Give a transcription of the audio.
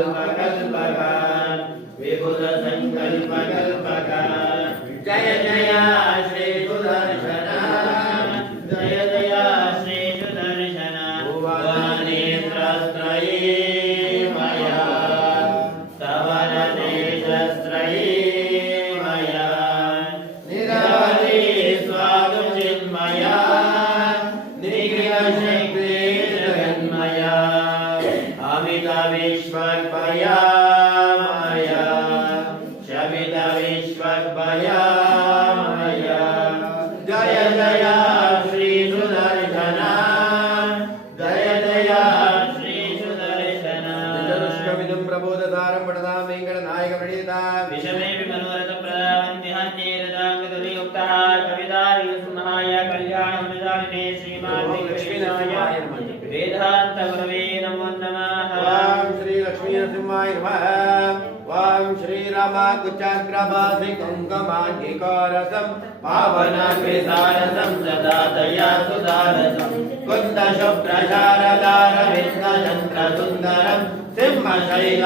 कल्पकल्पका विभुत संकल्प कल्पका जय जय श्री सुदर्शन जय जय श्री सुदर्शन भुवनेत्रत्रयी मया सवन तेजस्त्रयी मया निरवधि स्वादुचिन्मया निखिलशक्ति जगन्मया अमित विश्वक्मया मया शमित विश्वक्मया मया जय जय श्री सुदर्शन जय जय श्री सुदर्शन विदुष्कविदुं प्रबोधसारं पठतां वेङ्कटनायकप्रणीता विषमे विमनोरथ प्रदावन्ति हन्त्येरदाङ्गदुर्युक्तः कवितार्यसुमहाय कल्याणगुणशालिने श्रीमान् लक्ष्मीनारायणाय वेदान्तगुरवे नमो नमः वां श्री लक्ष्मी नरसिंहाय नमः वां श्री रामाकुचाग्रभासि कुङ्कुमाङ्गिकारसं पावनकृतारसं सदा दया सुदारसं कुन्दशुभ्रशारदारविन्दचन्द्रसुन्दरं सिंहशैल